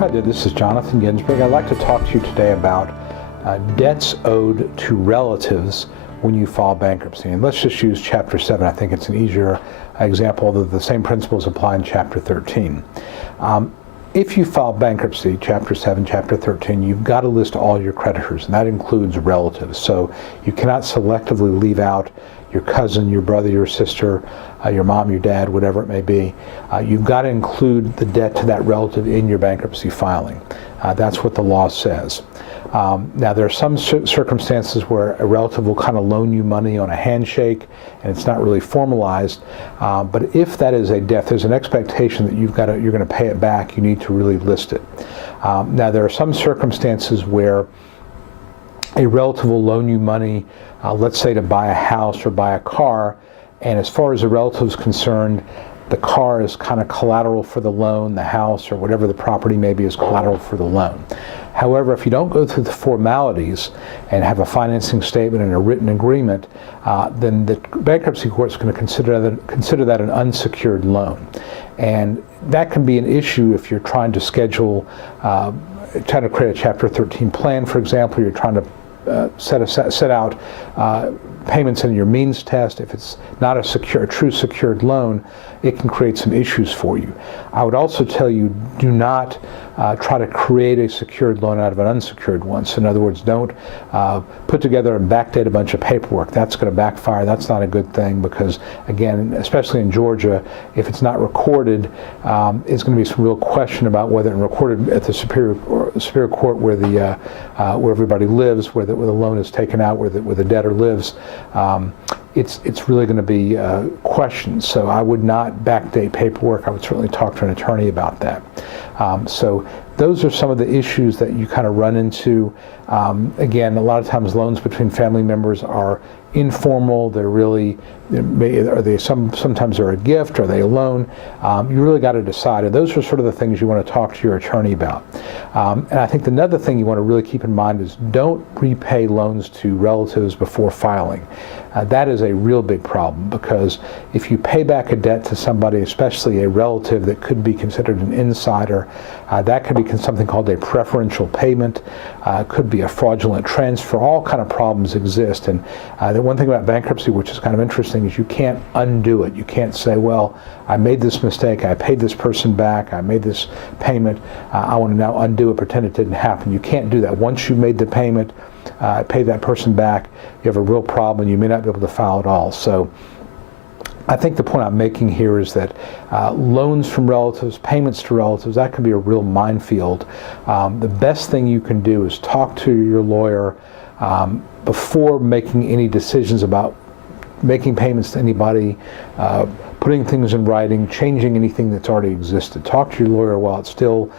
Hi there, this is Jonathan Ginsberg. I'd like to talk to you today about debts owed to relatives when you file bankruptcy. And let's just use Chapter 7. I think it's an easier example, although the same principles apply in Chapter 13. If you file bankruptcy, Chapter 7, Chapter 13, you've got to list all your creditors, and that includes relatives. So you cannot selectively leave out your cousin, your brother, your sister, your mom, your dad, whatever it may be. You've got to include the debt to that relative in your bankruptcy filing. That's what the law says. Now, there are some circumstances where a relative will kind of loan you money on a handshake, and it's not really formalized. But if that is a debt, there's an expectation that you're going to pay it back. You need to really list it. Now, there are some circumstances where a relative will loan you money, let's say to buy a house or buy a car, and as far as the relative is concerned, the car is kind of collateral for the loan, the house or whatever the property may be is collateral for the loan. However, if you don't go through the formalities and have a financing statement and a written agreement, then the bankruptcy court is going to consider that an unsecured loan. And that can be an issue if you're trying to schedule, trying to create a Chapter 13 plan, for example. You're trying to set out payments in your means test. If it's not a true secured loan, it can create some issues for you. I would also tell you, do not try to create a secured loan out of an unsecured one. So in other words, don't put together and backdate a bunch of paperwork. That's going to backfire. That's not a good thing because, again, especially in Georgia, if it's not recorded, it's going to be some real question about whether it's recorded at the Superior Court where everybody lives, where the loan is taken out, where the debtor lives. It's really going to be questioned. So I would not backdate paperwork. I would certainly talk to an attorney about that. So those are some of the issues that you kind of run into. Again, a lot of times loans between family members are informal. They're really, sometimes they're a gift, or they a loan. You really got to decide, and those are sort of the things you want to talk to your attorney about. And I think another thing you want to really keep in mind is don't repay loans to relatives before filing. That is a real big problem, because if you pay back a debt to somebody, especially a relative that could be considered an insider, that could be something called a preferential payment. It could be a fraudulent transfer. All kind of problems exist. And the one thing about bankruptcy, which is kind of interesting, is you can't undo it. You can't say, well, I made this mistake, I paid this person back, I made this payment, I want to now undo it, pretend it didn't happen. You can't do that. Once you made the payment, pay that person back, you have a real problem, and you may not be able to file at all. So I think the point I'm making here is that loans from relatives, payments to relatives, that can be a real minefield. The best thing you can do is talk to your lawyer before making any decisions about making payments to anybody, putting things in writing, changing anything that's already existed. Talk to your lawyer while it's still,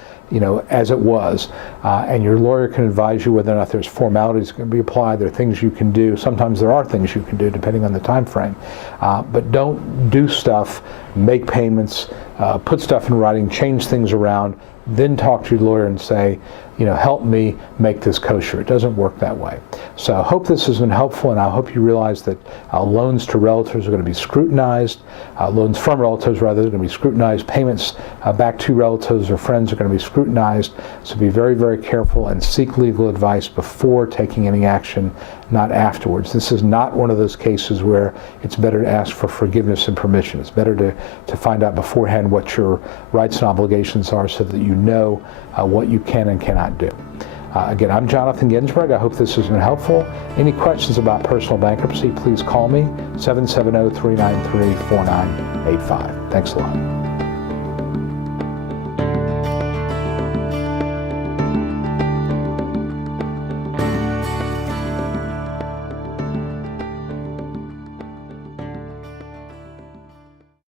as it was, and your lawyer can advise you whether or not there's formalities that can be applied. There are things you can do. Sometimes there are things you can do depending on the time frame. But don't do stuff, make payments, put stuff in writing, change things around, then talk to your lawyer and say, help me make this kosher. It doesn't work that way. So I hope this has been helpful, and I hope you realize that loans to relatives are going to be scrutinized. Loans from relatives, rather, are going to be scrutinized. Payments back to relatives or friends are going to be scrutinized. So be very, very careful and seek legal advice before taking any action, not afterwards. This is not one of those cases where it's better to ask for forgiveness and permission. It's better to find out beforehand what your rights and obligations are, so that you know what you can and cannot do. Again, I'm Jonathan Ginsberg. I hope this has been helpful. Any questions about personal bankruptcy, please call me, 770-393-4985. Thanks a lot.